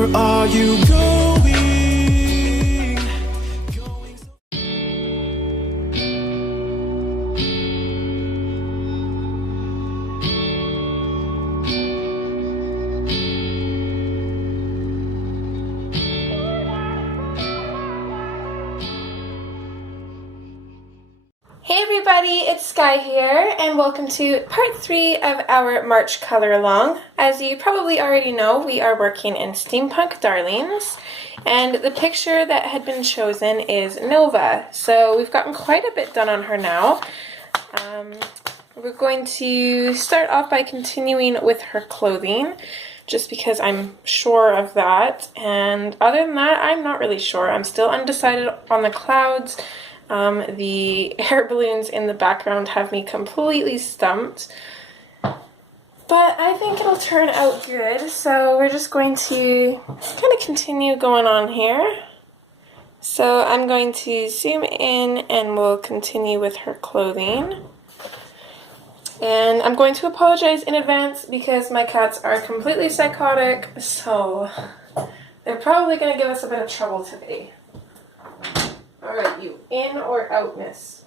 Where are you going? Hey everybody, it's Skyee here, and welcome to part 3 of our March color along. As you probably already know, we are working in Steampunk Darlings, and the picture that had been chosen is Nova. So we've gotten quite a bit done on her now. We're going to start off by continuing with her clothing, just because I'm sure of that, and other than that, I'm not really sure. I'm still undecided on the clouds. The air balloons in the background have me completely stumped, but I think it'll turn out good. So we're just going to kind of continue going on here. So I'm going to zoom in and we'll continue with her clothing. And I'm going to apologize in advance because my cats are completely psychotic, so they're probably going to give us a bit of trouble today. Alright, you in or out, miss?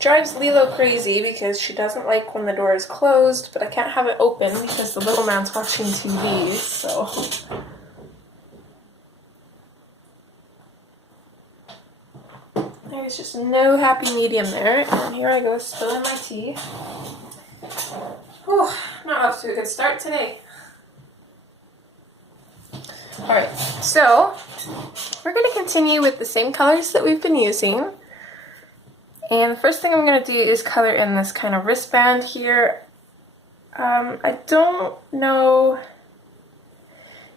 Drives Lilo crazy because she doesn't like when the door is closed, but I can't have it open because the little man's watching TV, so... There's just no happy medium there, and here I go spilling my tea. Whew, not off to a good start today. Alright, so we're going to continue with the same colors that we've been using. And the first thing I'm going to do is color in this kind of wristband here. I don't know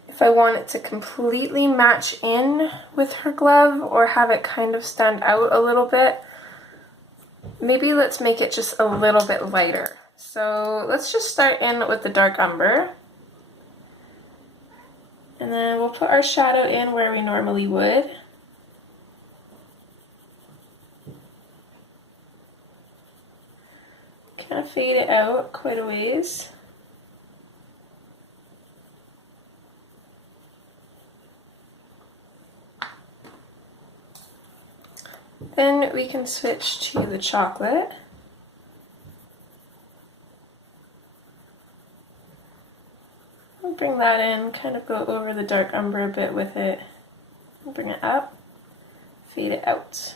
if I want it to completely match in with her glove or have it kind of stand out a little bit. Maybe let's make it just a little bit lighter. So let's just start in with the dark umber. And then we'll put our shadow in where we normally would. Kind of fade it out quite a ways. Then we can switch to the chocolate. Bring that in, kind of go over the dark umber a bit with it, bring it up, fade it out.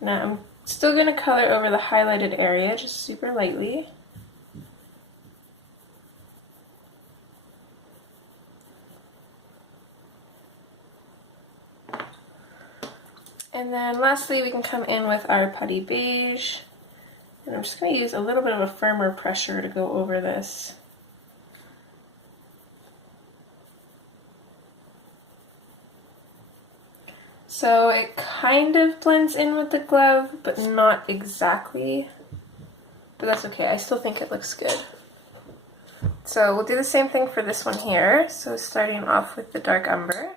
Now I'm still going to color over the highlighted area, just super lightly. And then lastly we can come in with our putty beige, and I'm just going to use a little bit of a firmer pressure to go over this. So it kind of blends in with the glove, but not exactly. But that's okay, I still think it looks good. So we'll do the same thing for this one here. So starting off with the dark umber.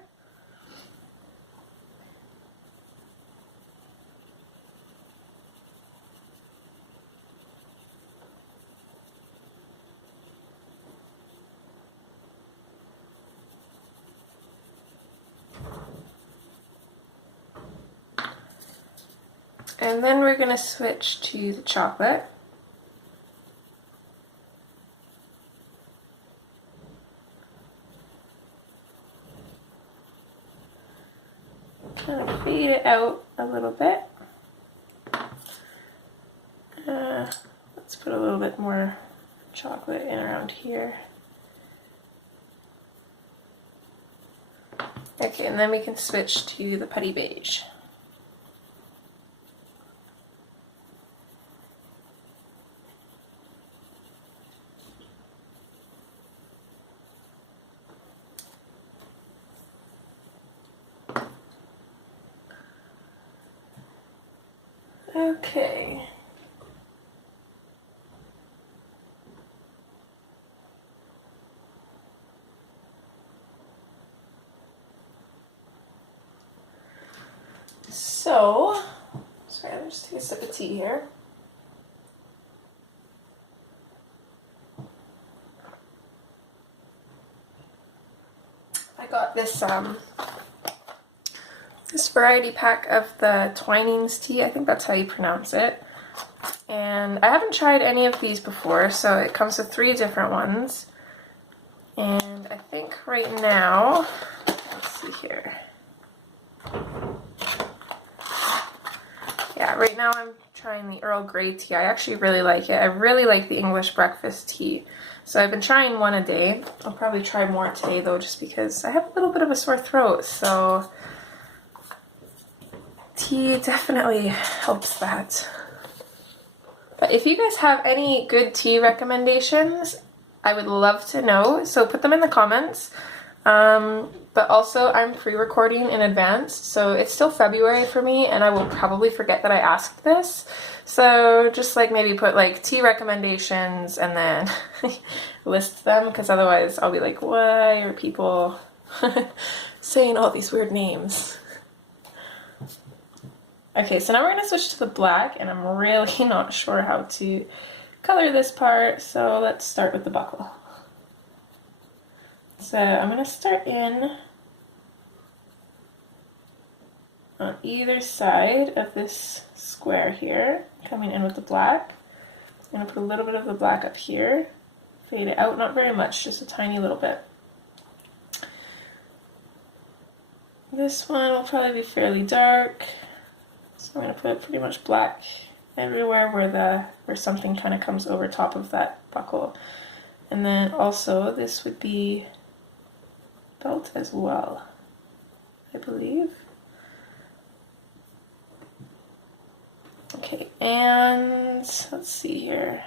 And then we're going to switch to the chocolate. Kind of fade it out a little bit. Let's put a little bit more chocolate in around here. Okay, and then we can switch to the putty beige. Okay. So, sorry, let me just take a sip of tea here. got this this variety pack of the Twinings tea. I think that's how you pronounce it. And I haven't tried any of these before, so it comes with 3 different ones. And I think right now, let's see here. Yeah, right now I'm trying the Earl Grey tea. I actually really like it. I really like the English breakfast tea. So I've been trying one a day. I'll probably try more today though, just because I have a little bit of a sore throat. So tea definitely helps that. But if you guys have any good tea recommendations, I would love to know. So put them in the comments. But also I'm pre-recording in advance, so it's still February for me, and I will probably forget that I asked this. So just like maybe put like tea recommendations and then list them, because otherwise I'll be like, why are people saying all these weird names? Okay, so now we're going to switch to the black, and I'm really not sure how to color this part, so let's start with the buckle. So I'm going to start in on either side of this square here, coming in with the black. I'm going to put a little bit of the black up here, fade it out, not very much, just a tiny little bit. This one will probably be fairly dark, so I'm going to put pretty much black everywhere where something kind of comes over top of that buckle. And then also this would be belt as well, I believe. Okay, and let's see here.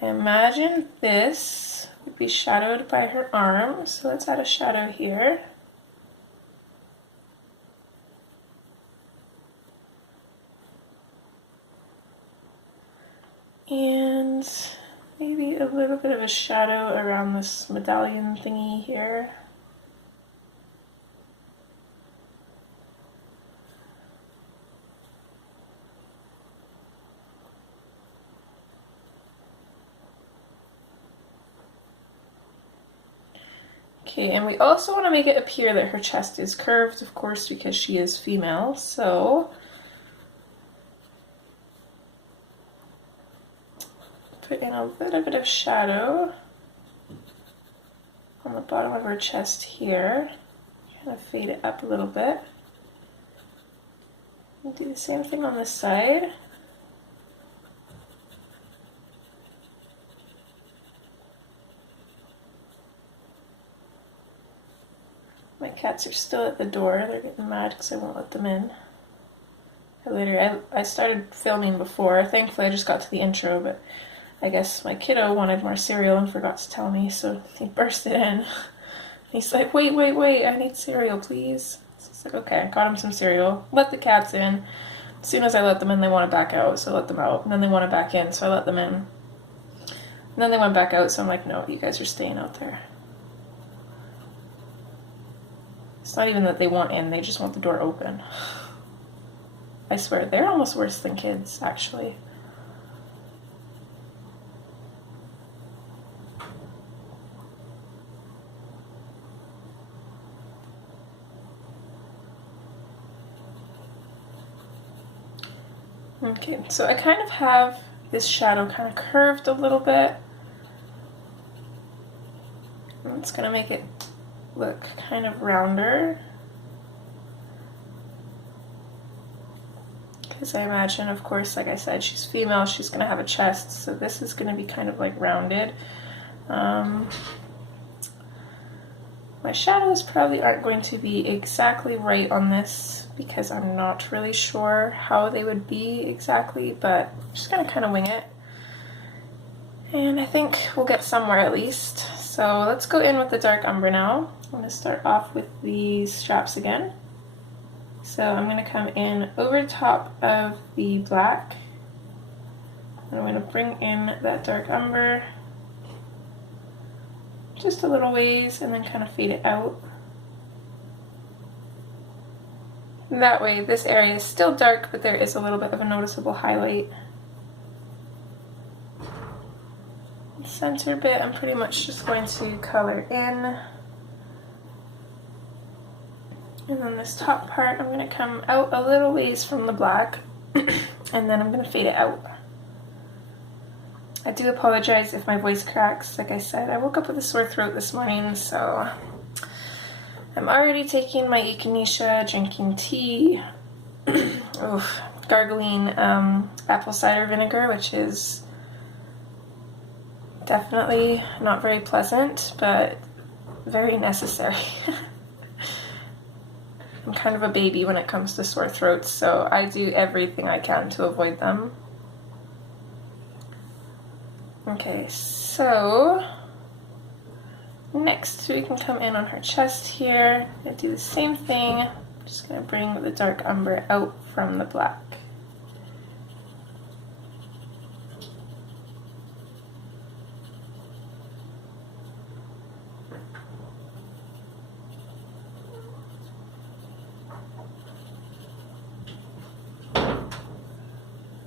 I imagine this would be shadowed by her arm, so let's add a shadow here. And maybe a little bit of a shadow around this medallion thingy here. Okay, and we also want to make it appear that her chest is curved, of course, because she is female, so put in a little bit of shadow on the bottom of her chest here. Kind of fade it up a little bit. And do the same thing on this side. My cats are still at the door. They're getting mad because I won't let them in. I started filming before. Thankfully I just got to the intro, but I guess my kiddo wanted more cereal and forgot to tell me, so he bursted in. He's like, wait, I need cereal, please. So it's like, okay, I got him some cereal. Let the cats in. As soon as I let them in, they want to back out, so I let them out. And then they want to back in, so I let them in. And then they went back out, so I'm like, no, you guys are staying out there. It's not even that they want in, they just want the door open. I swear, they're almost worse than kids, actually. Okay, so I kind of have this shadow kind of curved a little bit. And it's going to make it look kind of rounder. Because I imagine, of course, like I said, she's female, she's going to have a chest, so this is going to be kind of like rounded. My shadows probably aren't going to be exactly right on this because I'm not really sure how they would be exactly, but I'm just going to kind of wing it. And I think we'll get somewhere at least. So let's go in with the dark umber now. I'm going to start off with these straps again. So I'm going to come in over top of the black. And I'm going to bring in that dark umber just a little ways and then kind of fade it out. And that way this area is still dark, but there is a little bit of a noticeable highlight. The center bit I'm pretty much just going to color in. And then this top part, I'm going to come out a little ways from the black, and then I'm going to fade it out. I do apologize if my voice cracks. Like I said, I woke up with a sore throat this morning, so I'm already taking my echinacea, drinking tea, gargling apple cider vinegar, which is definitely not very pleasant, but very necessary. I'm kind of a baby when it comes to sore throats, so I do everything I can to avoid them. Okay, so next we can come in on her chest here. I'm going to do the same thing. I'm just going to bring the dark umber out from the black.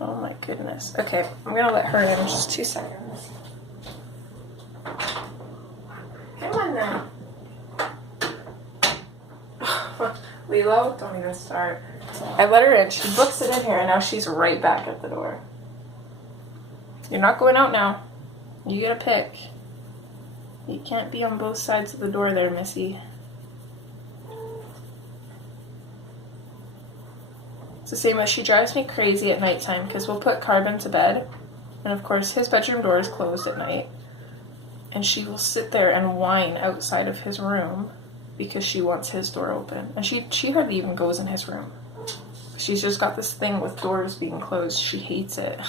Oh my goodness. Okay, I'm gonna let her in just 2 seconds. Come on now. Lilo, don't even start. I let her in, she books it in here, and now she's right back at the door. You're not going out now. You get a pick. You can't be on both sides of the door there, Missy. It's the same as she drives me crazy at nighttime because we'll put Carbon to bed, and of course his bedroom door is closed at night, and she will sit there and whine outside of his room because she wants his door open, and she hardly even goes in his room. She's just got this thing with doors being closed. She hates it.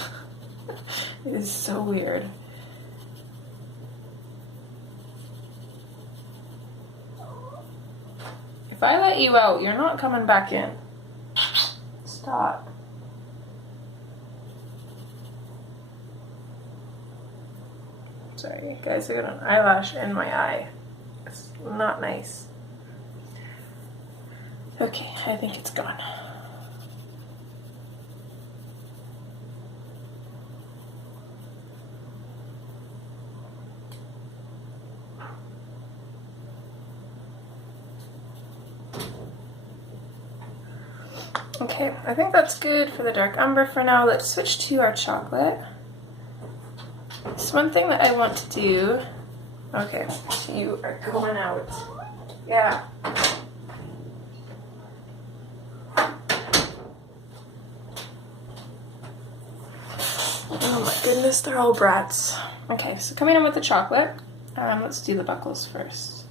It is so weird. If I let you out, you're not coming back in. Stop. Sorry, guys, I got an eyelash in my eye. It's not nice. Okay, I think it's gone. Okay, I think that's good for the dark umber for now. Let's switch to our chocolate. So one thing that I want to do... Okay, you are going out. Yeah. Oh my goodness, they're all brats. Okay, so coming in with the chocolate, let's do the buckles first.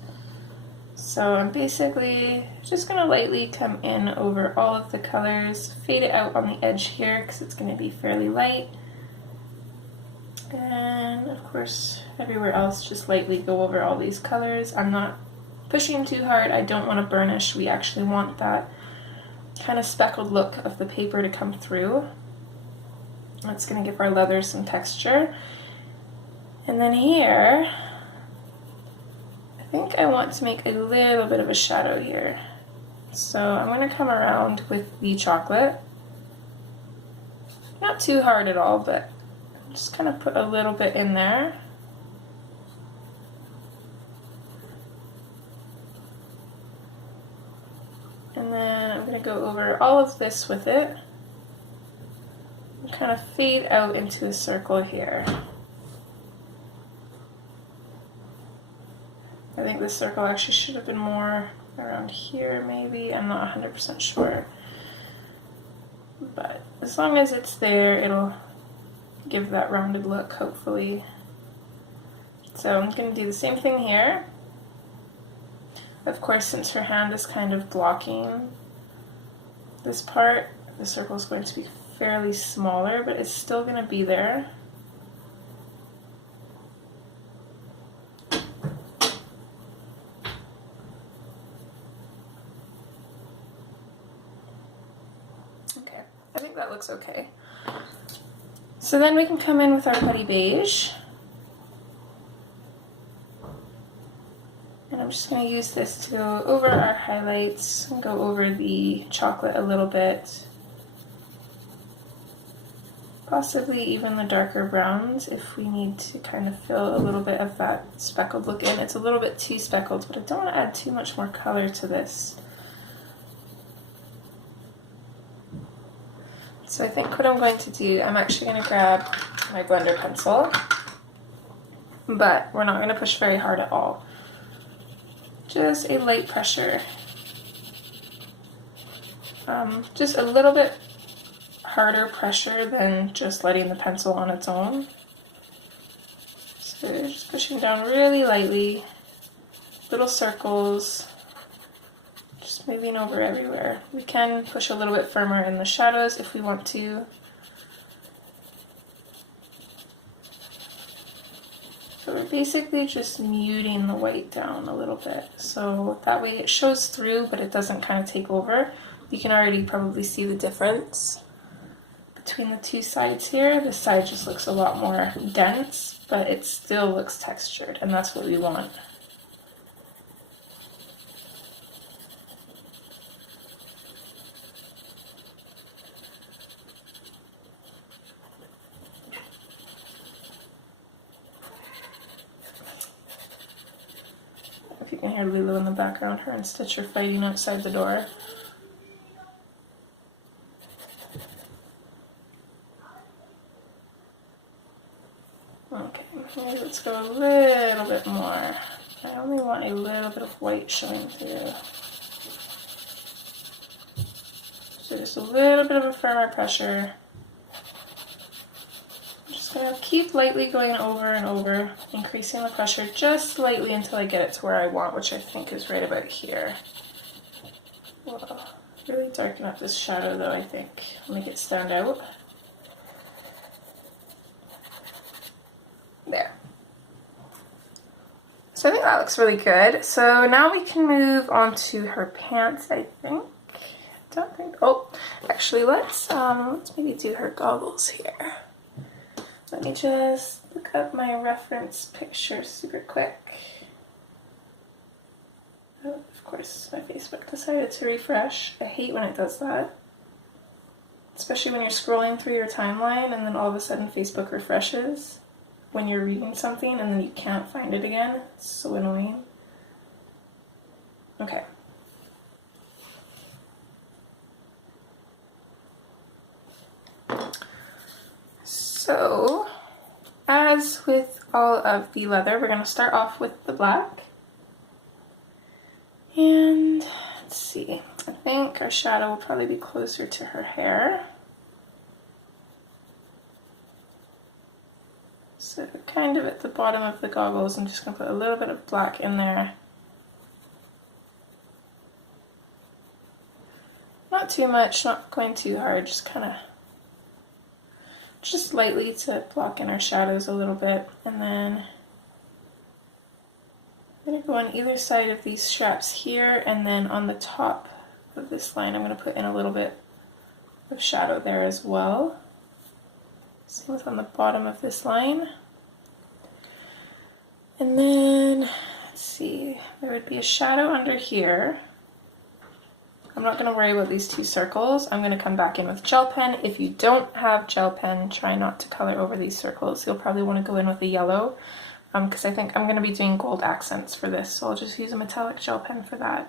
So I'm basically just going to lightly come in over all of the colors, fade it out on the edge here because it's going to be fairly light. And of course, everywhere else, just lightly go over all these colors. I'm not pushing too hard. I don't want to burnish. We actually want that kind of speckled look of the paper to come through. That's going to give our leather some texture. And then here, I think I want to make a little bit of a shadow here. So I'm going to come around with the chocolate. Not too hard at all, but just kind of put a little bit in there. And then I'm going to go over all of this with it. And kind of fade out into a circle here. I think this circle actually should have been more around here, maybe. I'm not 100% sure. But as long as it's there, it'll give that rounded look, hopefully. So I'm going to do the same thing here. Of course, since her hand is kind of blocking this part, the circle is going to be fairly smaller, but it's still going to be there. I think that looks okay. So then we can come in with our putty beige. And I'm just going to use this to go over our highlights and go over the chocolate a little bit. Possibly even the darker browns if we need to kind of fill a little bit of that speckled look in. It's a little bit too speckled, but I don't want to add too much more color to this. So I think what I'm going to do, I'm actually going to grab my blender pencil, but we're not going to push very hard at all. Just a light pressure. Just a little bit harder pressure than just letting the pencil on its own. So just pushing down really lightly, little circles, just moving over everywhere. We can push a little bit firmer in the shadows if we want to. So we're basically just muting the white down a little bit. So that way it shows through, but it doesn't kind of take over. You can already probably see the difference between the two sides here. This side just looks a lot more dense, but it still looks textured, and that's what we want. If you can hear Lulu in the background, her and Stitch are fighting outside the door. Okay, let's go a little bit more. I only want a little bit of white showing through. So just a little bit of a firmer pressure. I'm just going to keep lightly going over and over, increasing the pressure just slightly until I get it to where I want, which I think is right about here. Well, really darken up this shadow though, I think. Make it stand out. There. So I think that looks really good. So now we can move on to her pants, I think. Don't think. Oh, actually, let's maybe do her goggles here. Let me just look up my reference picture super quick. Oh, of course, my Facebook decided to refresh. I hate when it does that. Especially when you're scrolling through your timeline and then all of a sudden Facebook refreshes when you're reading something and then you can't find it again. It's so annoying. Okay. So, as with all of the leather, we're going to start off with the black. And let's see, I think our shadow will probably be closer to her hair. So kind of at the bottom of the goggles, I'm just going to put a little bit of black in there. Not too much, not going too hard, just kind of, just lightly to block in our shadows a little bit. And then I'm going to go on either side of these straps here, and then on the top of this line I'm going to put in a little bit of shadow there as well. Same with on the bottom of this line. And then, let's see, there would be a shadow under here. I'm not going to worry about these two circles. I'm going to come back in with gel pen. If you don't have gel pen, try not to color over these circles. You'll probably want to go in with a yellow, because I think I'm going to be doing gold accents for this, so I'll just use a metallic gel pen for that,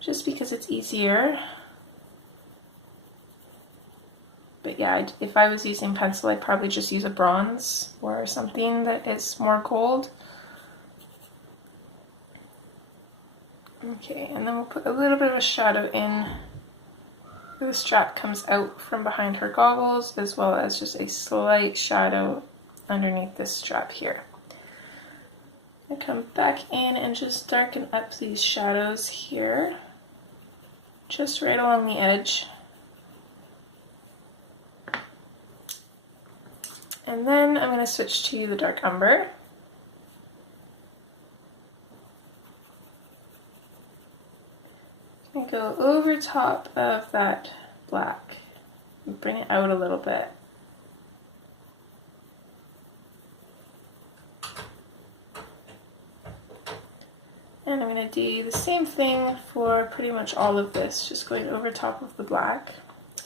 just because it's easier. But yeah, if I was using pencil, I'd probably just use a bronze or something that is more gold. Okay, and then we'll put a little bit of a shadow in where the strap comes out from behind her goggles, as well as just a slight shadow underneath this strap here. I come back in and just darken up these shadows here, just right along the edge. And then I'm going to switch to the dark umber. I'm going to go over top of that black and bring it out a little bit. And I'm going to do the same thing for pretty much all of this, just going over top of the black.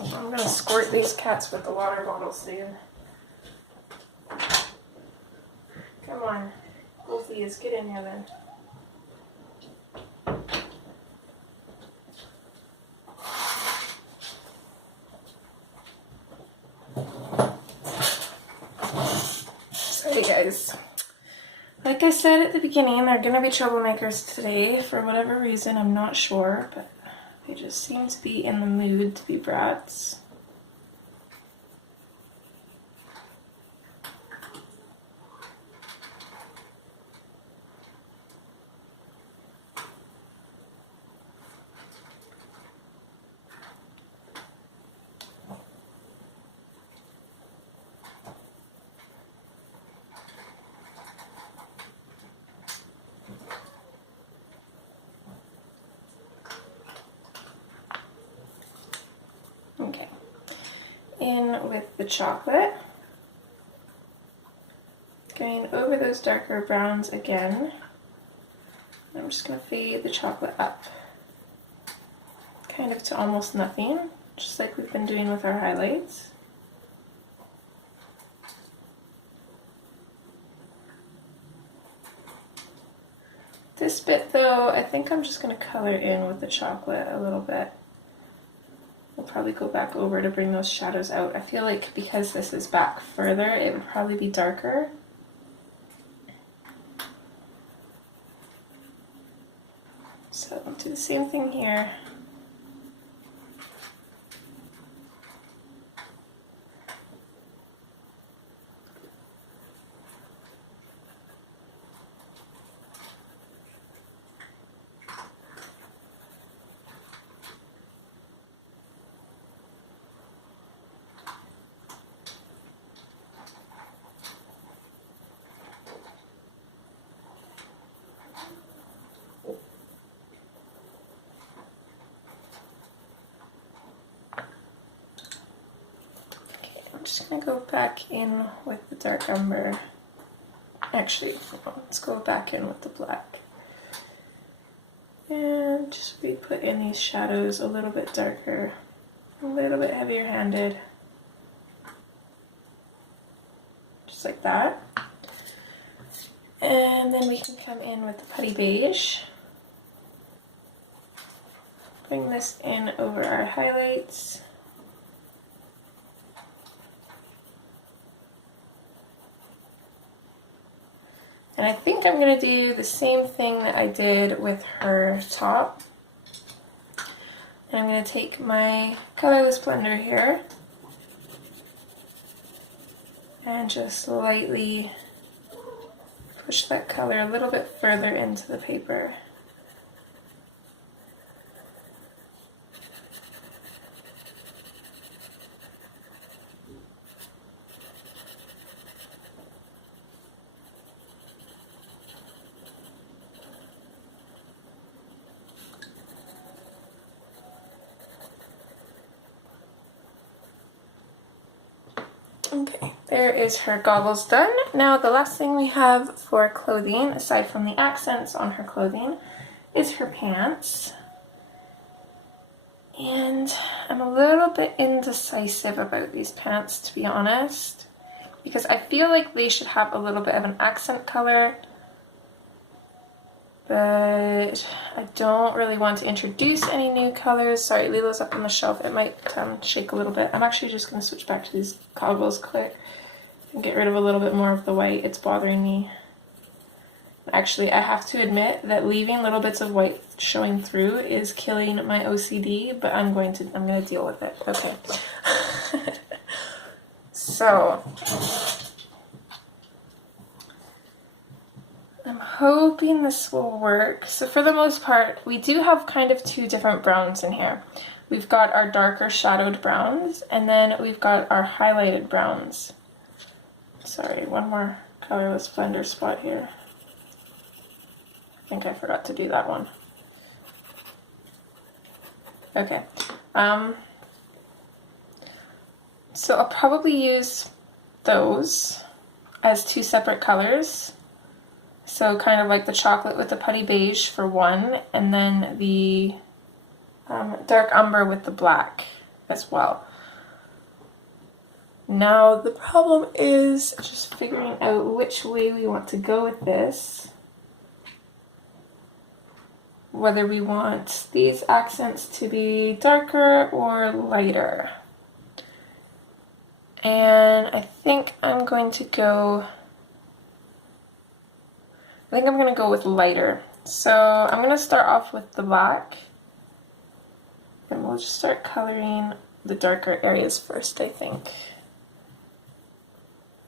I'm going to squirt these cats with the water bottle soon. Come on, both of you, get in here then. guys. Like I said at the beginning, they're going to be troublemakers today for whatever reason, I'm not sure, but they just seem to be in the mood to be brats. Okay, in with the chocolate, going over those darker browns again. I'm just going to fade the chocolate up, kind of to almost nothing, just like we've been doing with our highlights. This bit though, I think I'm just going to color in with the chocolate a little bit. We'll probably go back over to bring those shadows out. I feel like because this is back further, it would probably be darker. So I'll do the same thing here. I'm just going to go back in with the dark umber. Actually, let's go back in with the black. And just put in these shadows a little bit darker, a little bit heavier handed. Just like that. And then we can come in with the putty beige. Bring this in over our highlights. And I think I'm going to do the same thing that I did with her top. And I'm going to take my colorless blender here and just lightly push that color a little bit further into the paper. Okay, there is her goggles done. Now the last thing we have for clothing, aside from the accents on her clothing, is her pants. And I'm a little bit indecisive about these pants, to be honest, because I feel like they should have a little bit of an accent color, but I don't really want to introduce any new colors. Sorry, Lilo's up on the shelf. It might shake a little bit. I'm actually just going to switch back to these goggles quick and get rid of a little bit more of the white. It's bothering me. Actually, I have to admit that leaving little bits of white showing through is killing my OCD, but I'm going to deal with it. Okay. So I'm hoping this will work. So for the most part, we do have kind of two different browns in here. We've got our darker shadowed browns, and then we've got our highlighted browns. Sorry, one more colorless blender spot here. I think I forgot to do that one. Okay. So I'll probably use those as two separate colors. So kind of like the chocolate with the putty beige for one, and then the dark umber with the black as well. Now the problem is just figuring out which way we want to go with this. Whether we want these accents to be darker or lighter. And I think I'm going to go I think I'm going to go with lighter. So I'm going to start off with the black. And we'll just start coloring the darker areas first, I think.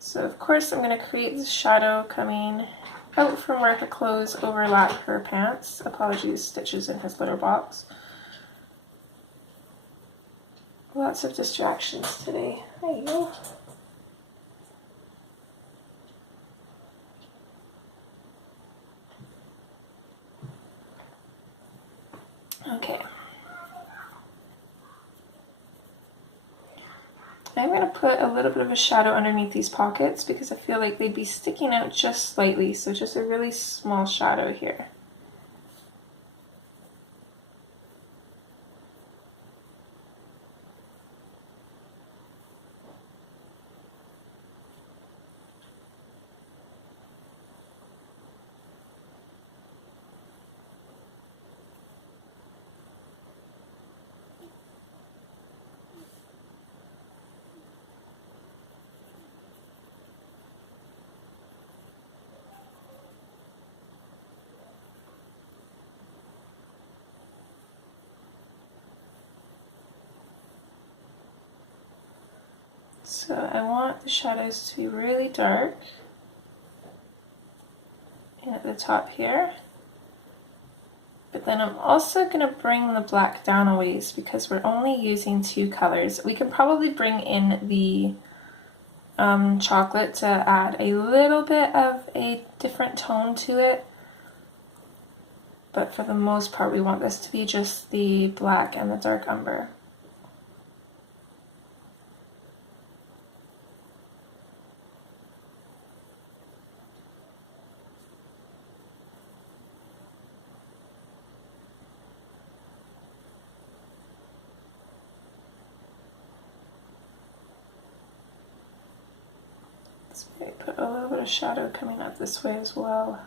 So of course I'm going to create the shadow coming out from where her clothes overlap her pants. Apologies, stitches in his litter box. Lots of distractions today. There you go. Okay. I'm going to put a little bit of a shadow underneath these pockets because I feel like they'd be sticking out just slightly, so just a really small shadow here. So I want the shadows to be really dark and at the top here. But then I'm also going to bring the black down a ways because we're only using 2 colors. We can probably bring in the chocolate to add a little bit of a different tone to it. But for the most part we want this to be just the black and the dark umber. I put a little bit of shadow coming up this way as well.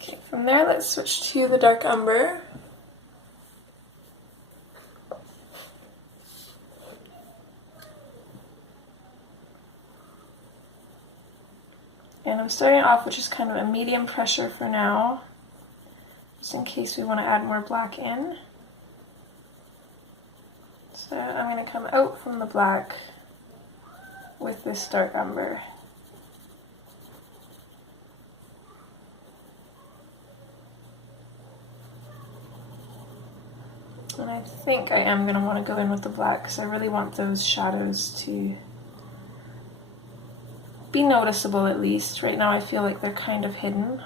Okay, from there let's switch to the dark umber. And I'm starting off with just kind of a medium pressure for now, just in case we want to add more black in. So I'm going to come out from the black with this dark umber. And I think I am going to want to go in with the black because I really want those shadows to be noticeable at least. Right now I feel like they're kind of hidden.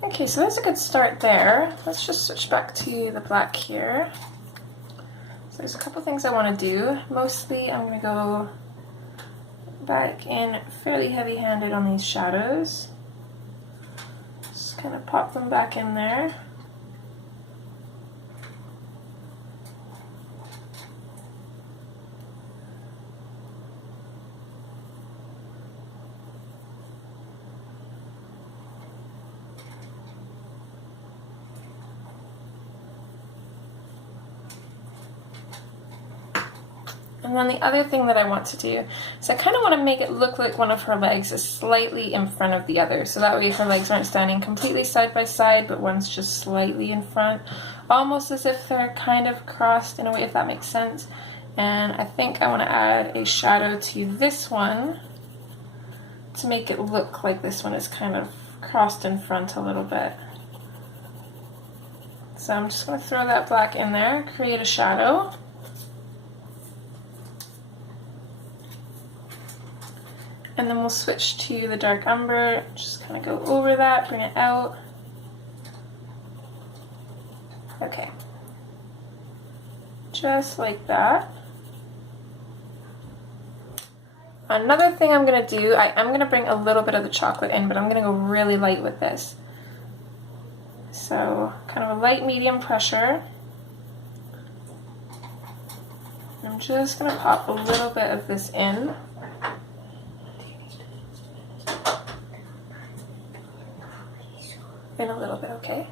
Okay, so that's a good start there. Let's just switch back to the black here. So there's a couple things I want to do. Mostly I'm going to go back in fairly heavy-handed on these shadows. Just kind of pop them back in there. And then the other thing that I want to do is I kind of want to make it look like one of her legs is slightly in front of the other. So that way her legs aren't standing completely side by side, but one's just slightly in front. Almost as if they're kind of crossed in a way, if that makes sense. And I think I want to add a shadow to this one to make it look like this one is kind of crossed in front a little bit. So I'm just going to throw that black in there, create a shadow. And then we'll switch to the dark umber, just kind of go over that, bring it out. Okay. Just like that. Another thing I'm going to do, I'm going to bring a little bit of the chocolate in, but I'm going to go really light with this. So, kind of a light medium pressure. I'm just going to pop a little bit of this in. In a little bit, okay?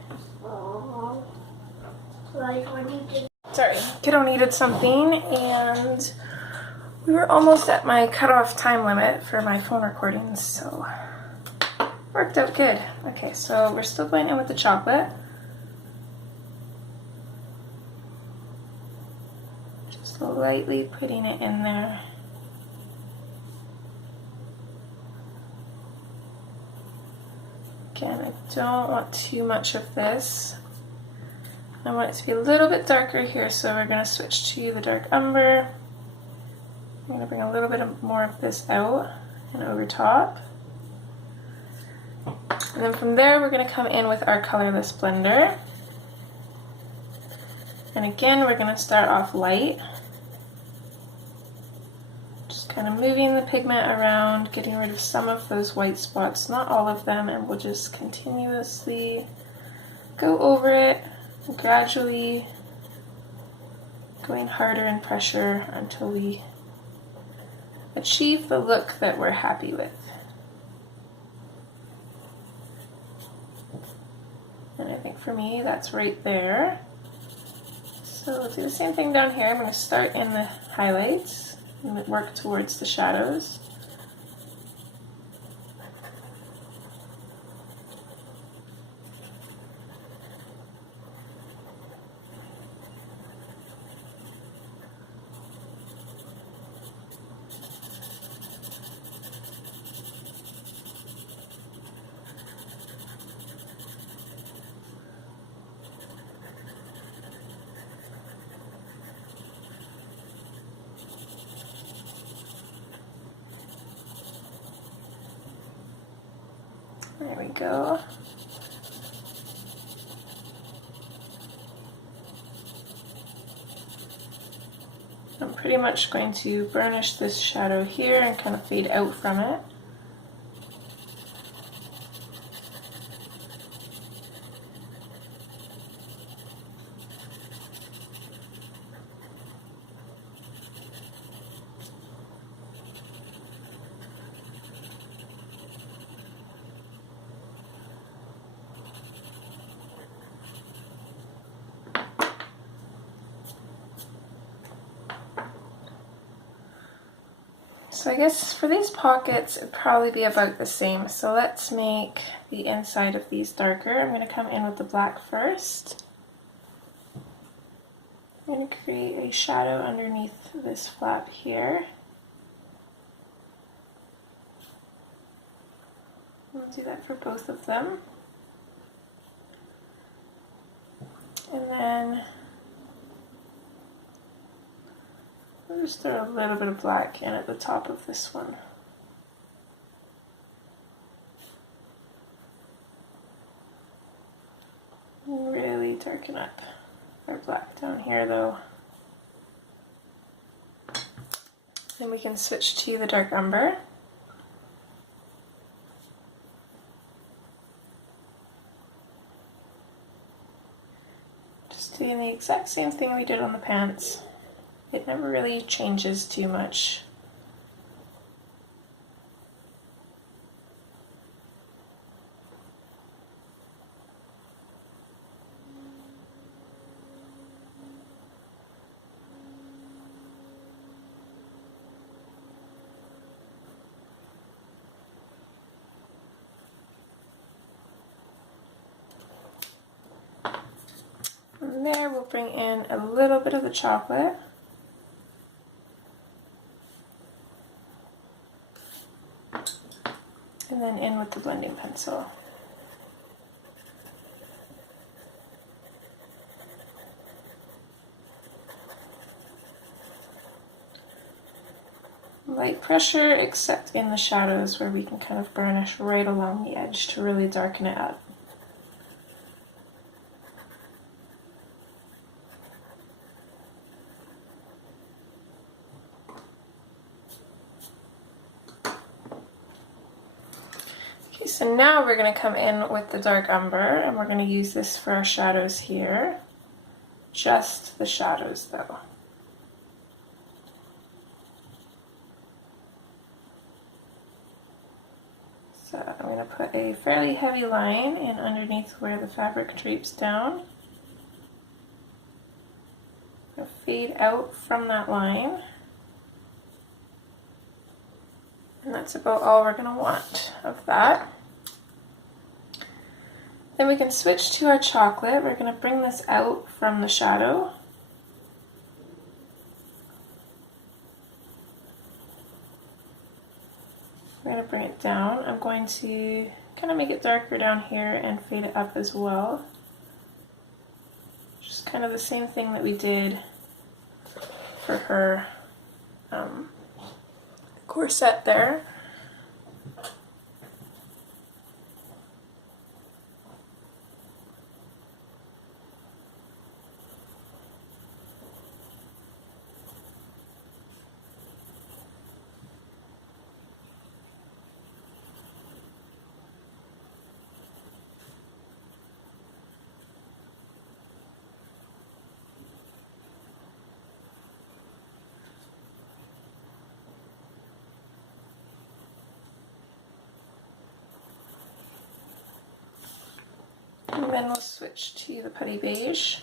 Sorry, kiddo needed something, and we were almost at my cutoff time limit for my phone recordings, so worked out good. Okay, so we're still going in with the chocolate. Just lightly putting it in there. Again, I don't want too much of this. I want it to be a little bit darker here, so we're going to switch to the dark umber. I'm going to bring a little bit more of this out and over top. And then from there, we're going to come in with our colorless blender. And again, we're going to start off light. Kind of moving the pigment around, getting rid of some of those white spots, not all of them, and we'll just continuously go over it, gradually going harder in pressure until we achieve the look that we're happy with. And I think for me, that's right there. So we'll do the same thing down here. I'm going to start in the highlights and work towards the shadows. There we go. I'm pretty much going to burnish this shadow here and kind of fade out from it. So I guess for these pockets, it'd probably be about the same. So let's make the inside of these darker. I'm going to come in with the black first. I'm going to create a shadow underneath this flap here. I'll do that for both of them. And then I'll just throw a little bit of black in at the top of this one. darken up our black down here though. Then we can switch to the dark umber. Just doing the exact same thing we did on the pants. It never really changes too much. From there, we'll bring in a little bit of the chocolate. And then in with the blending pencil. Light pressure, except in the shadows where we can kind of burnish right along the edge to really darken it up. So now we're going to come in with the dark umber, and we're going to use this for our shadows here. Just the shadows though. So I'm going to put a fairly heavy line in underneath where the fabric drapes down. I'm going to fade out from that line. And that's about all we're going to want of that. Then we can switch to our chocolate. We're going to bring this out from the shadow. We're going to bring it down. I'm going to kind of make it darker down here and fade it up as well. Just kind of the same thing that we did for her corset there. And then we'll switch to the putty beige,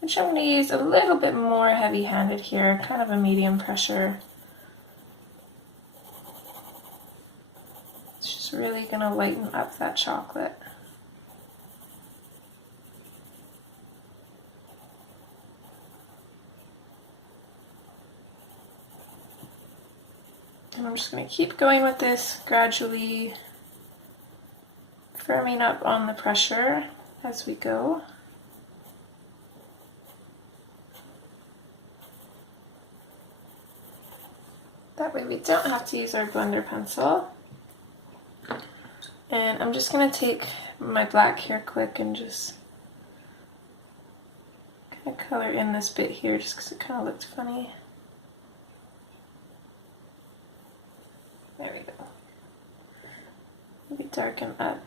which I'm going to use a little bit more heavy-handed here, kind of a medium pressure. It's just really going to lighten up that chocolate. And I'm just going to keep going with this, gradually firming up on the pressure as we go. That way we don't have to use our blender pencil. And I'm just going to take my black hair click and just kind of color in this bit here just because it kind of looked funny. There we go. Maybe darken up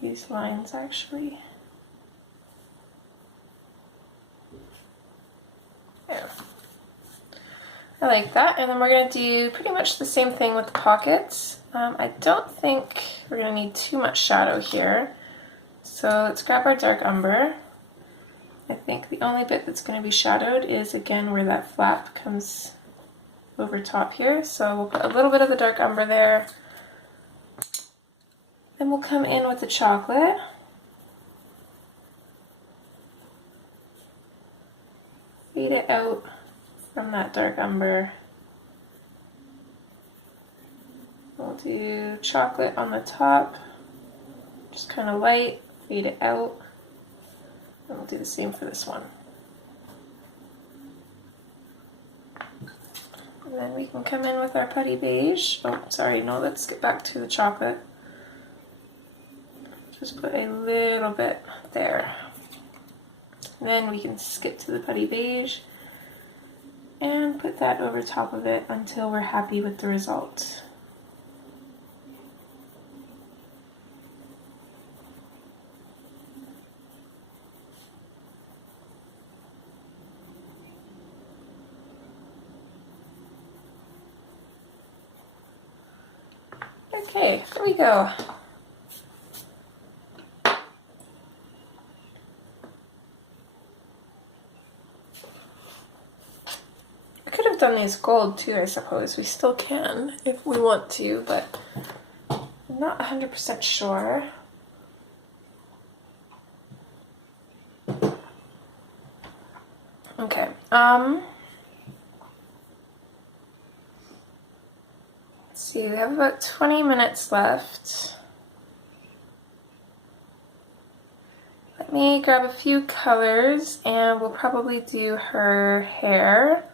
these lines actually. There. I like that. And then we're going to do pretty much the same thing with the pockets. I don't think we're going to need too much shadow here. So let's grab our dark umber. I think the only bit that's going to be shadowed is again where that flap comes over top here. So we'll put a little bit of the dark umber there. Then we'll come in with the chocolate. Fade it out from that dark umber. We'll do chocolate on the top, just kind of light, fade it out. And we'll do the same for this one. And then we can come in with our putty beige. Oh, sorry, no, let's get back to the chocolate. Just put a little bit there. Then we can skip to the putty beige and put that over top of it until we're happy with the result. Okay, there we go. I could have done these gold too, I suppose. We still can if we want to, but I'm not 100% sure. Okay, let's see, we have about 20 minutes left. Let me grab a few colors and we'll probably do her hair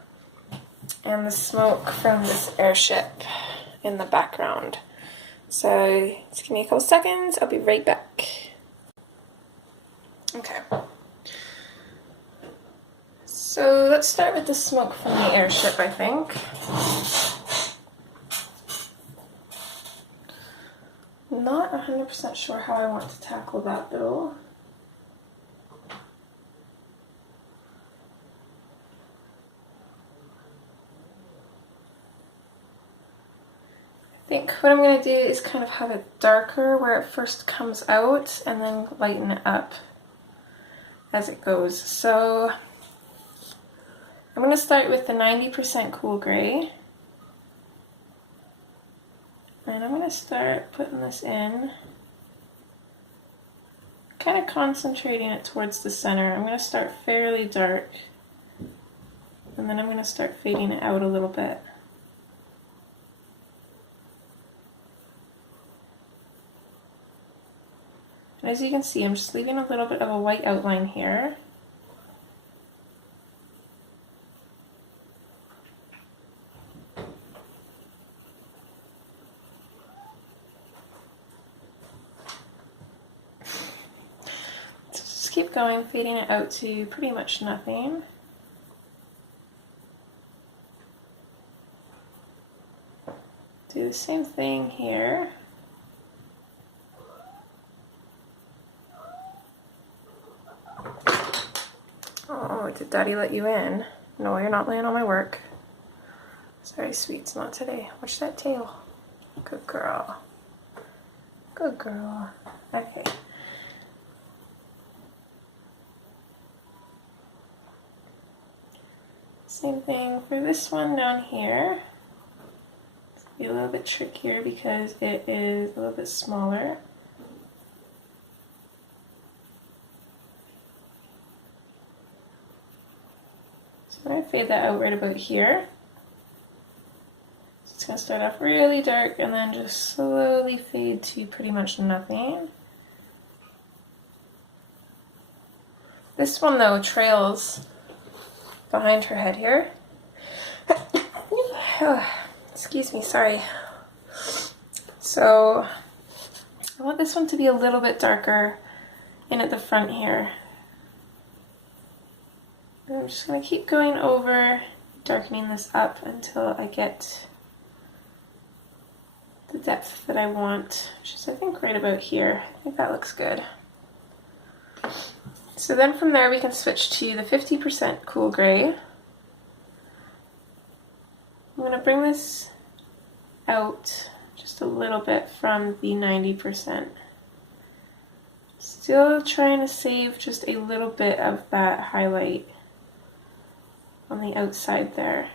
and the smoke from this airship in the background. So just give me a couple seconds, I'll be right back. Okay. So let's start with the smoke from the airship, I think. Not 100% sure how I want to tackle that though. I think what I'm going to do is kind of have it darker where it first comes out and then lighten it up as it goes. So I'm going to start with the 90% cool gray. And I'm going to start putting this in, kind of concentrating it towards the center. I'm going to start fairly dark, and then I'm going to start fading it out a little bit. And as you can see, I'm just leaving a little bit of a white outline here. Keep going, fading it out to pretty much nothing. Do the same thing here. Oh, did Daddy let you in? No, you're not laying on my work. Sorry, sweets, not today. Watch that tail. Good girl. Good girl. Okay. Same thing for this one down here. It's going to be a little bit trickier because it is a little bit smaller. So I'm going to fade that out right about here. So it's going to start off really dark and then just slowly fade to pretty much nothing. This one though trails behind her head here. Excuse me, sorry. So I want this one to be a little bit darker in at the front here. And I'm just going to keep going over, darkening this up until I get the depth that I want, which is I think right about here. I think that looks good. So then from there we can switch to the 50% cool gray. I'm going to bring this out just a little bit from the 90%. Still trying to save just a little bit of that highlight on the outside there.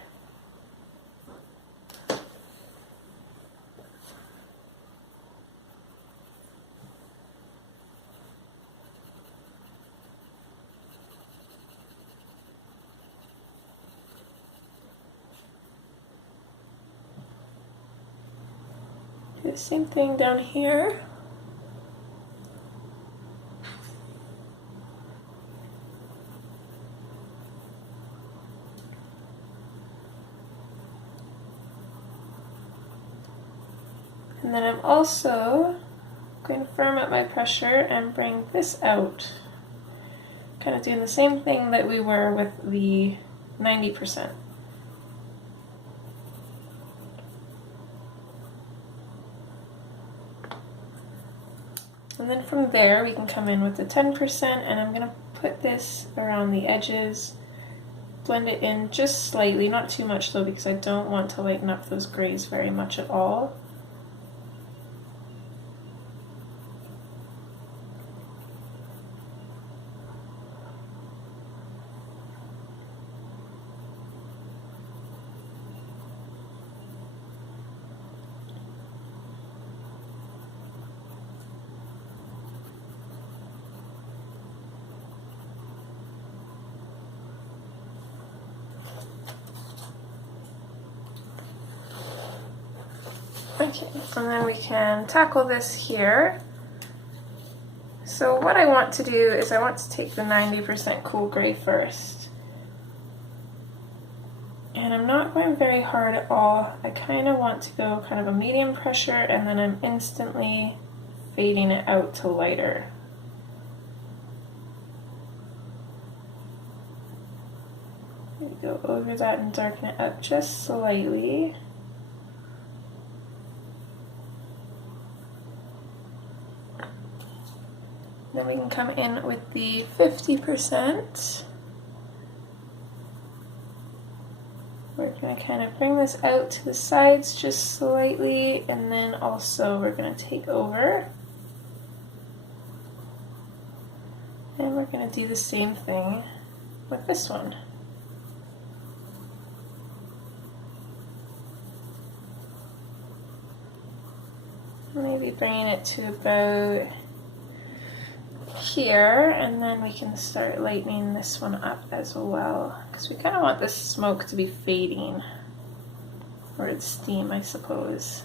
Do the same thing down here. And then I'm also I'm going to firm up my pressure and bring this out. Kind of doing the same thing that we were with the 90%. And then from there we can come in with the 10%, and I'm going to put this around the edges, blend it in just slightly, not too much though, because I don't want to lighten up those grays very much at all. Okay, and then we can tackle this here. So what I want to do is I want to take the 90% cool gray first. And I'm not going very hard at all. I kind of want to go kind of a medium pressure, and then I'm instantly fading it out to lighter. Maybe go over that and darken it up just slightly. Then we can come in with the 50%. We're going to kind of bring this out to the sides just slightly, and then also we're going to take over. And we're going to do the same thing with this one. Maybe bringing it to about here, and then we can start lightening this one up as well, because we kind of want this smoke to be fading, or it's steam, I suppose.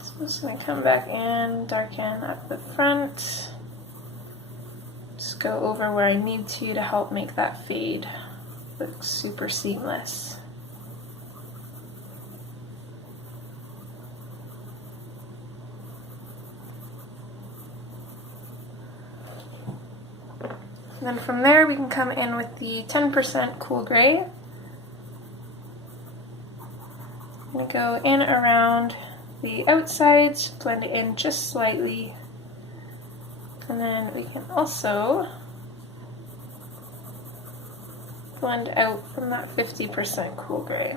So I'm just going to come back in, darken up the front, just go over where I need to help make that fade look super seamless. And then from there we can come in with the 10% cool gray. I'm going to go in around the outsides, blend it in just slightly, and then we can also blend out from that 50% cool gray.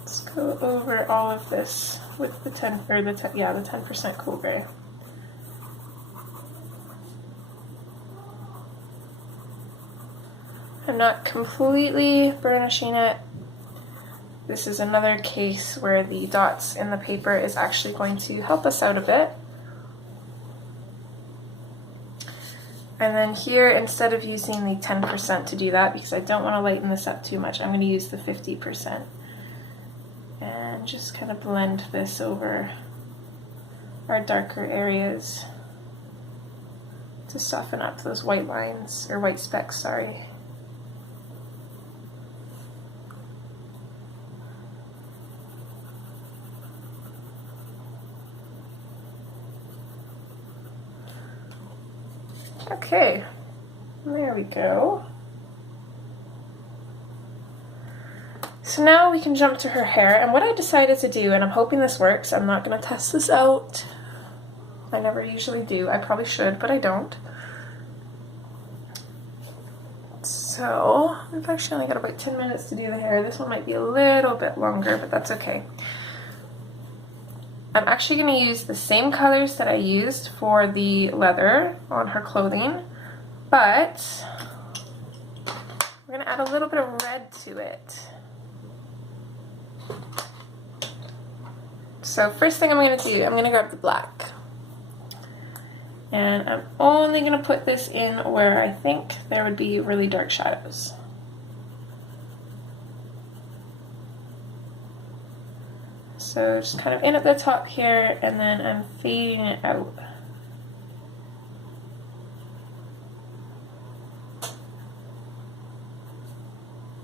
Let's go over all of this with the 10% cool gray. I'm not completely burnishing it. This is another case where the dots in the paper is actually going to help us out a bit. And then here, instead of using the 10% to do that, because I don't want to lighten this up too much, I'm going to use the 50%. And just kind of blend this over our darker areas to soften up those white lines, or white specks, sorry. Okay, there we go. So now we can jump to her hair, and what I decided to do, and I'm hoping this works, I'm not going to test this out. I never usually do. I probably should, but I don't. So, we've actually only got about 10 minutes to do the hair. This one might be a little bit longer, but that's okay. I'm actually going to use the same colors that I used for the leather on her clothing, but we're going to add a little bit of red to it. So first thing I'm going to do, I'm going to grab the black. And I'm only going to put this in where I think there would be really dark shadows. So just kind of in at the top here, and then I'm fading it out.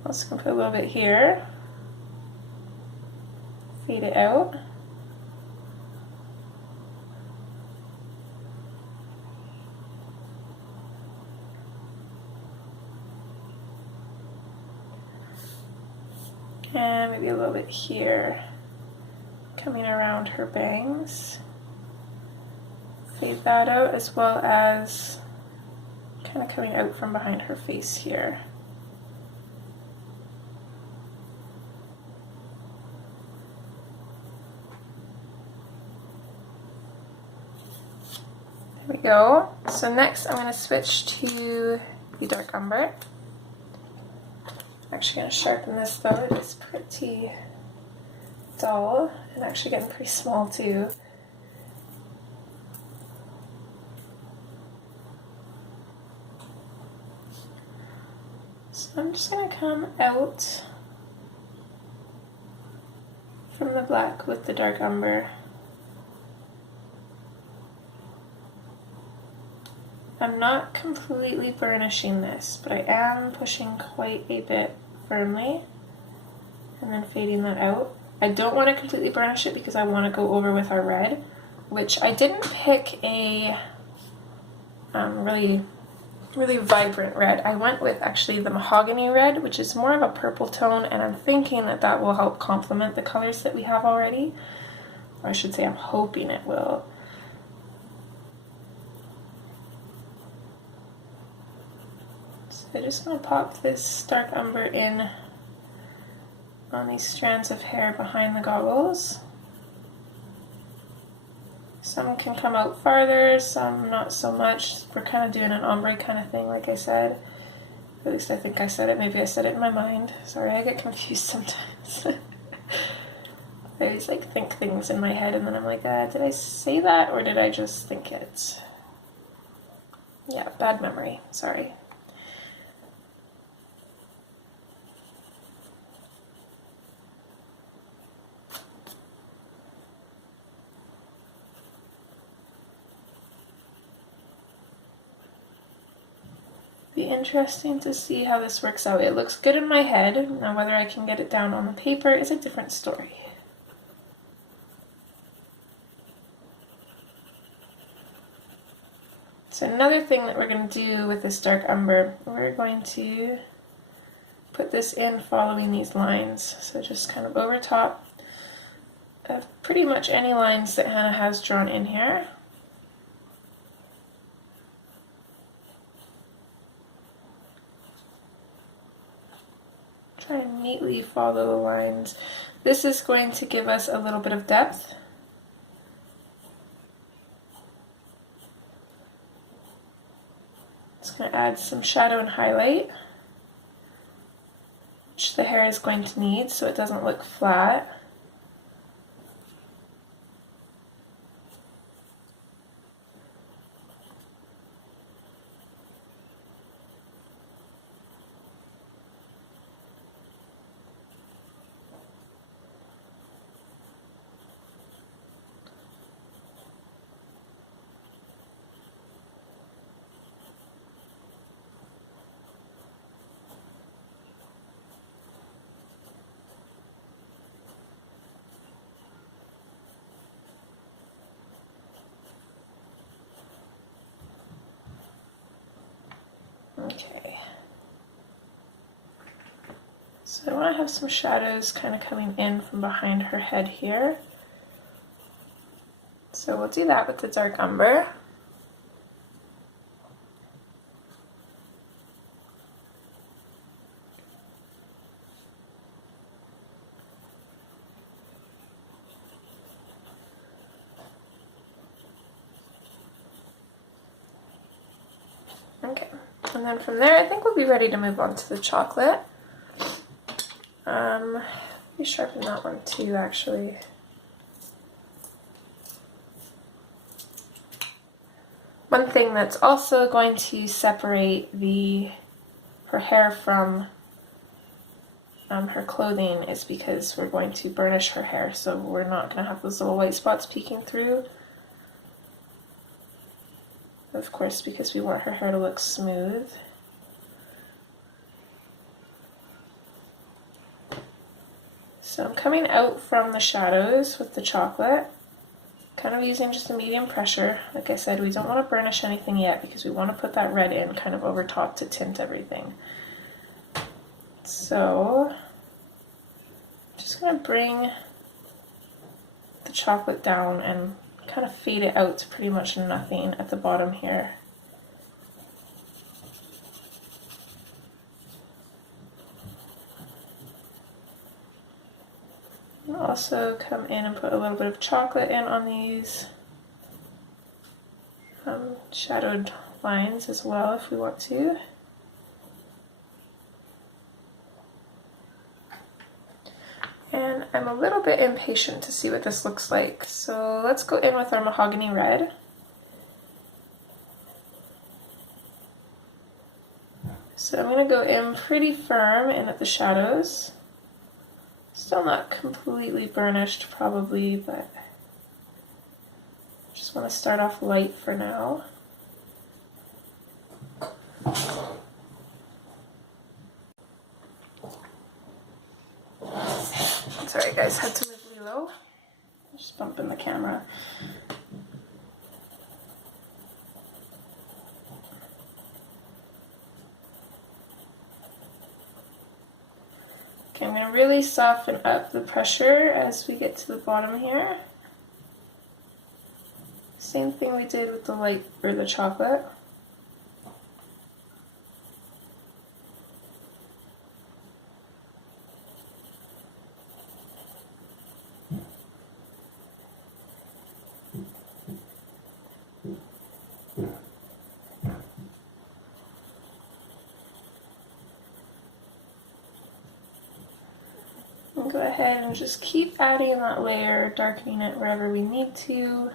Also gonna put a little bit here, fade it out. And maybe a little bit here, coming around her bangs. Fade that out, as well as kind of coming out from behind her face here. There we go. So next I'm going to switch to the dark umber. I'm actually going to sharpen this though, it is pretty dull and actually getting pretty small too. So I'm just going to come out from the black with the dark umber. I'm not completely burnishing this, but I am pushing quite a bit firmly and then fading that out. I don't want to completely burnish it because I want to go over with our red, which I didn't pick a really vibrant red. I went with actually the mahogany red, which is more of a purple tone, and I'm thinking that that will help complement the colors that we have already. Or I should say I'm hoping it will. I'm just going to pop this dark umber in on these strands of hair behind the goggles. Some can come out farther, some not so much. We're kind of doing an ombre kind of thing, like I said. At least I think I said it. Maybe I said it in my mind. Sorry, I get confused sometimes. I always like think things in my head and then I'm like, did I say that or did I just think it? Yeah, bad memory. Sorry. Be interesting to see how this works out. It looks good in my head. Now whether I can get it down on the paper is a different story. So another thing that we're going to do with this dark umber, we're going to put this in following these lines. So just kind of over top of pretty much any lines that Hannah has drawn in here. Try and neatly follow the lines. This is going to give us a little bit of depth. It's going to add some shadow and highlight, which the hair is going to need so it doesn't look flat. Okay, so I want to have some shadows kind of coming in from behind her head here. So we'll do that with the dark umber. Okay. And then from there, I think we'll be ready to move on to the chocolate. Let me sharpen that one too, actually. One thing that's also going to separate her hair from her clothing is because we're going to burnish her hair, so we're not going to have those little white spots peeking through. Of course, because we want her hair to look smooth. So I'm coming out from the shadows with the chocolate, kind of using just a medium pressure. Like I said, we don't want to burnish anything yet because we want to put that red in kind of over top to tint everything. So I'm just going to bring the chocolate down and kind of fade it out to pretty much nothing at the bottom here. I'll also come in and put a little bit of chocolate in on these shadowed lines as well if we want to. And I'm a little bit impatient to see what this looks like, so let's go in with our mahogany red. So I'm going to go in pretty firm in at the shadows. Still not completely burnished probably, but just want to start off light for now. Sorry guys, had to move Lilo. Just bumping the camera. Okay, I'm going to really soften up the pressure as we get to the bottom here. Same thing we did with the light or the chocolate. Go ahead and just keep adding that layer, darkening it wherever we need to.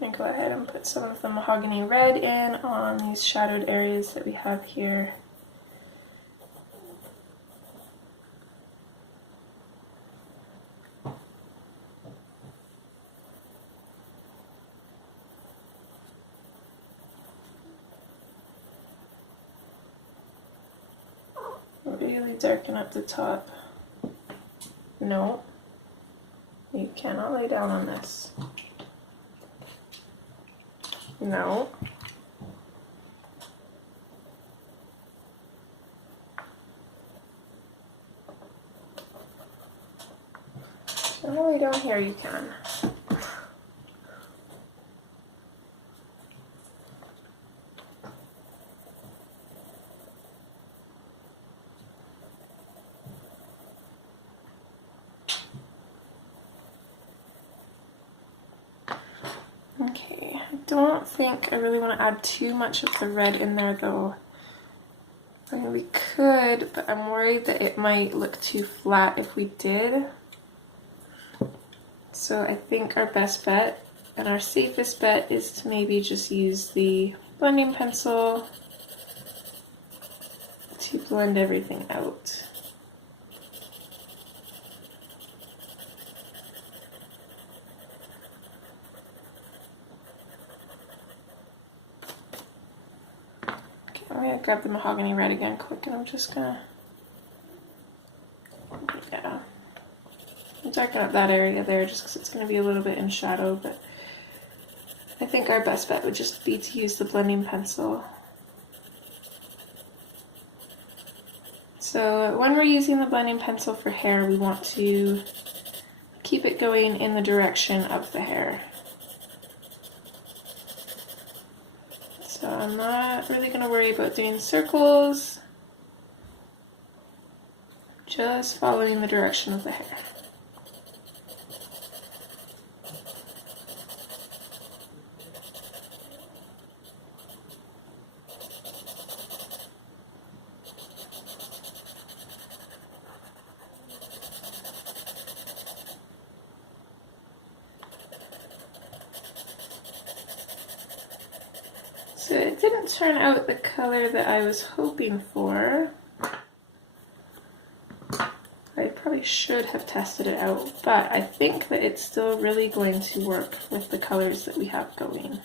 And go ahead and put some of the mahogany red in on these shadowed areas that we have here. Really darken up the top. No, you cannot lay down on this. No. If you want to lay down here, you can. Okay, I don't think I really want to add too much of the red in there though. I mean, we could, but I'm worried that it might look too flat if we did. So I think our best bet and our safest bet is to maybe just use the blending pencil to blend everything out. I'm going to grab the mahogany red again quick, and I'm just going to, darken up that area there just because it's going to be a little bit in shadow, but I think our best bet would just be to use the blending pencil. So when we're using the blending pencil for hair, we want to keep it going in the direction of the hair. So I'm not really going to worry about doing circles, just following the direction of the hair. So it didn't turn out the color that I was hoping for. I probably should have tested it out, but I think that it's still really going to work with the colors that we have going.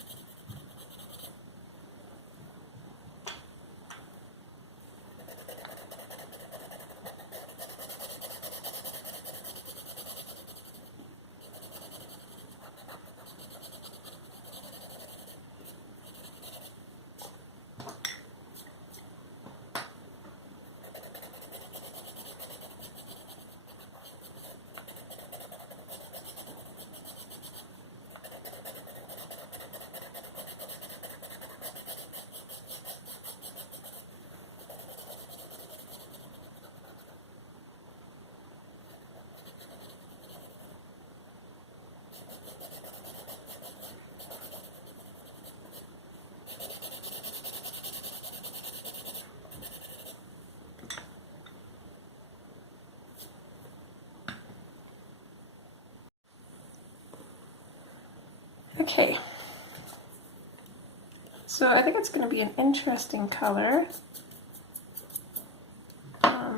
Okay, so I think it's going to be an interesting color. Let's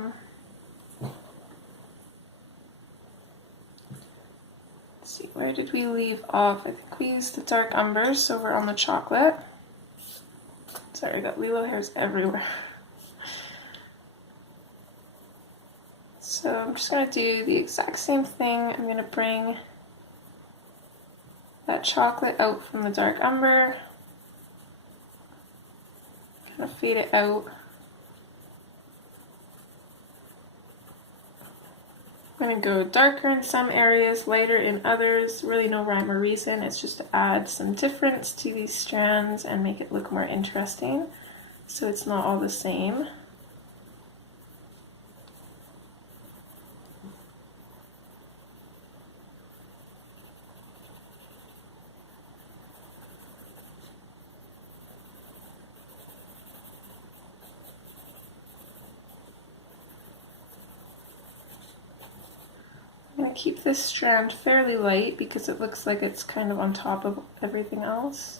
see, where did we leave off? I think we used the dark umbers, so we're on the chocolate. Sorry, I got Lilo hairs everywhere. So I'm just going to do the exact same thing. I'm going to bring that chocolate out from the dark umber, kind of fade it out. I'm going to go darker in some areas, lighter in others. Really no rhyme or reason. It's just to add some difference to these strands and make it look more interesting, so it's not all the same. I'm going to keep this strand fairly light because it looks like it's kind of on top of everything else.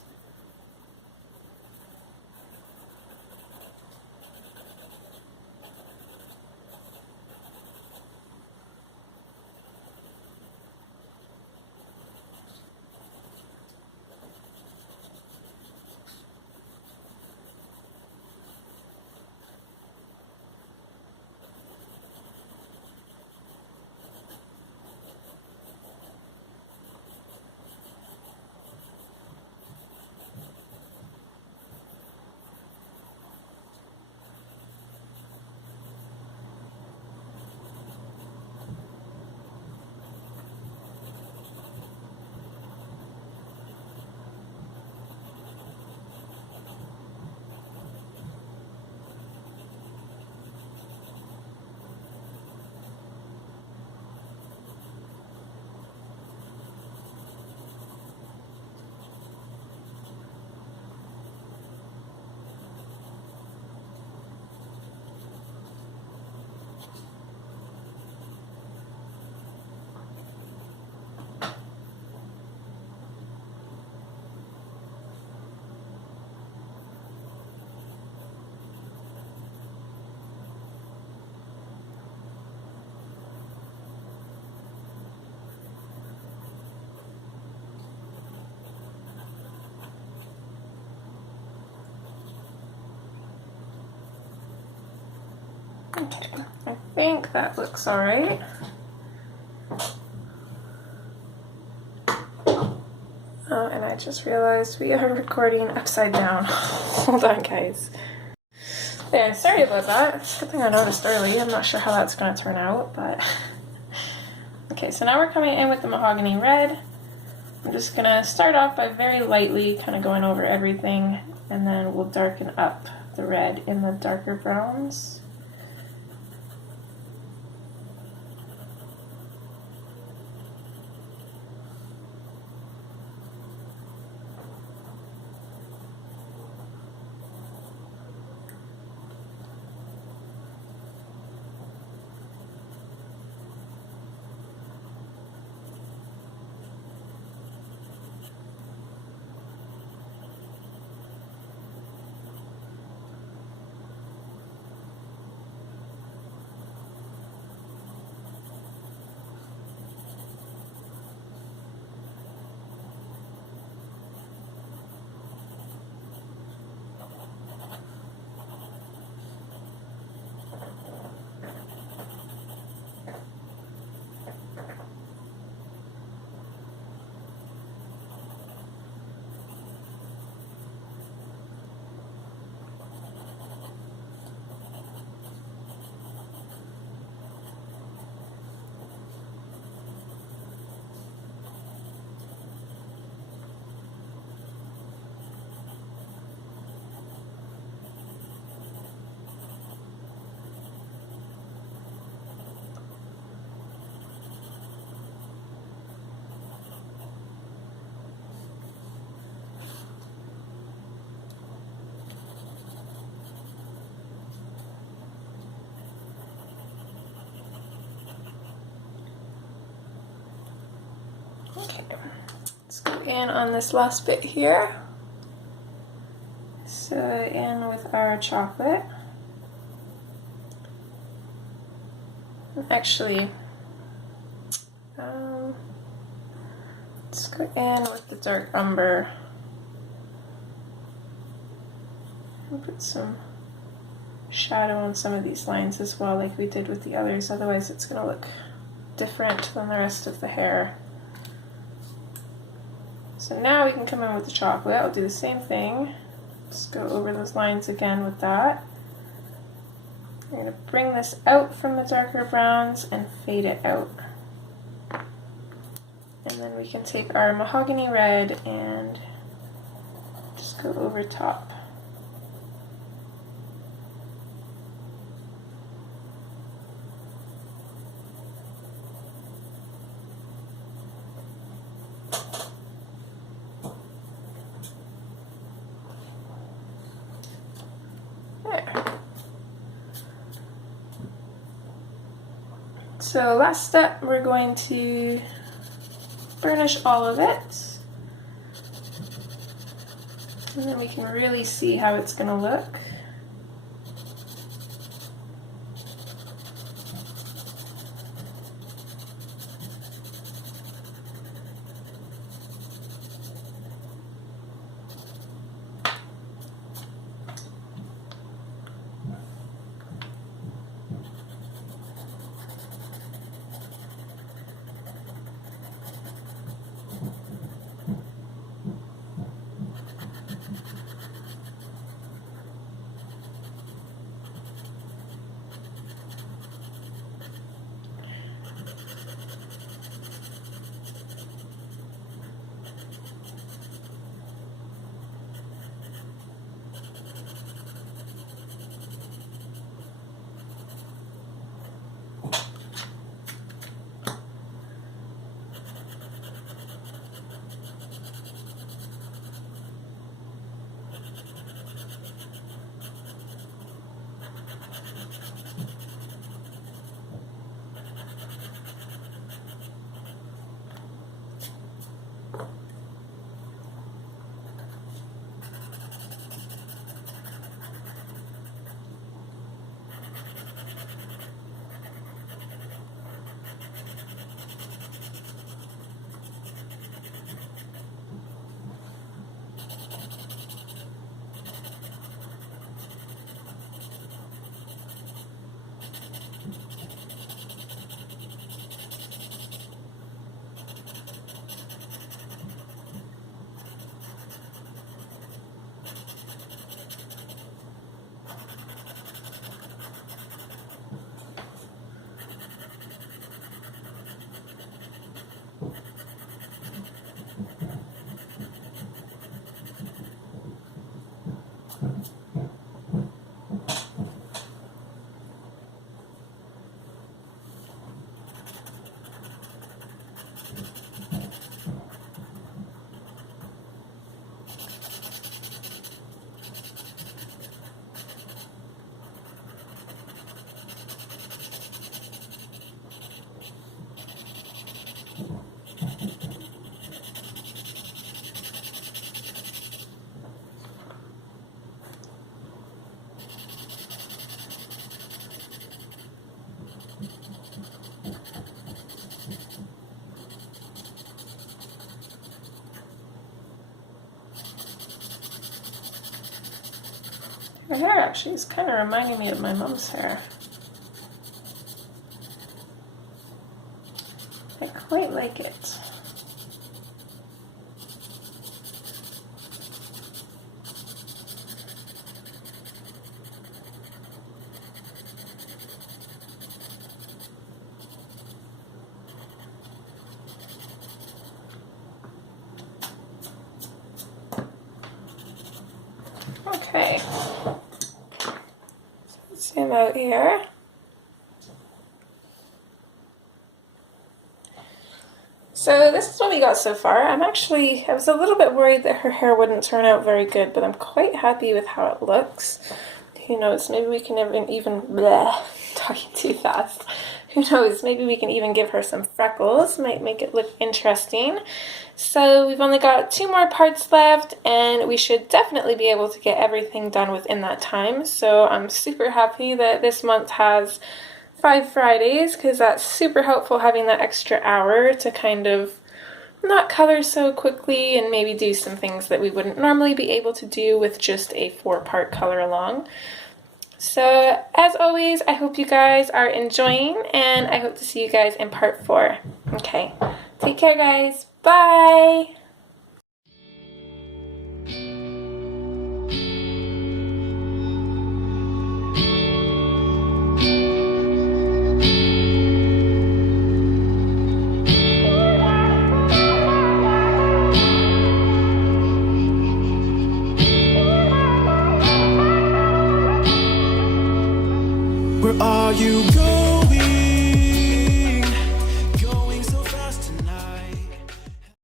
Okay, I think that looks alright. Oh, and I just realized we are recording upside down. Hold on, guys. There, sorry about that. It's a good thing I noticed early. I'm not sure how that's going to turn out, but... Okay, so now we're coming in with the mahogany red. I'm just going to start off by very lightly kind of going over everything, and then we'll darken up the red in the darker browns. Okay, let's go in on this last bit here. So in with our chocolate. Actually, let's go in with the dark umber and put some shadow on some of these lines as well, like we did with the others, otherwise it's going to look different than the rest of the hair. So now we can come in with the chocolate. I'll do the same thing. Just go over those lines again with that. We're going to bring this out from the darker browns and fade it out. And then we can take our mahogany red and just go over top. So last step, we're going to burnish all of it, and then we can really see how it's going to look. Her hair actually is kind of reminding me of my mom's hair. I quite like it. Okay, so let's zoom out here. So this is what we got so far. I was a little bit worried that her hair wouldn't turn out very good, but I'm quite happy with how it looks. Who knows, maybe we can even talking too fast. Who knows, maybe we can even give her some freckles, might make it look interesting. So we've only got 2 more parts left, and we should definitely be able to get everything done within that time. So I'm super happy that this month has 5 Fridays, because that's super helpful having that extra hour to kind of not color so quickly and maybe do some things that we wouldn't normally be able to do with just a 4-part color along. So as always, I hope you guys are enjoying, and I hope to see you guys in part 4. Okay, take care guys, bye! Where are you going?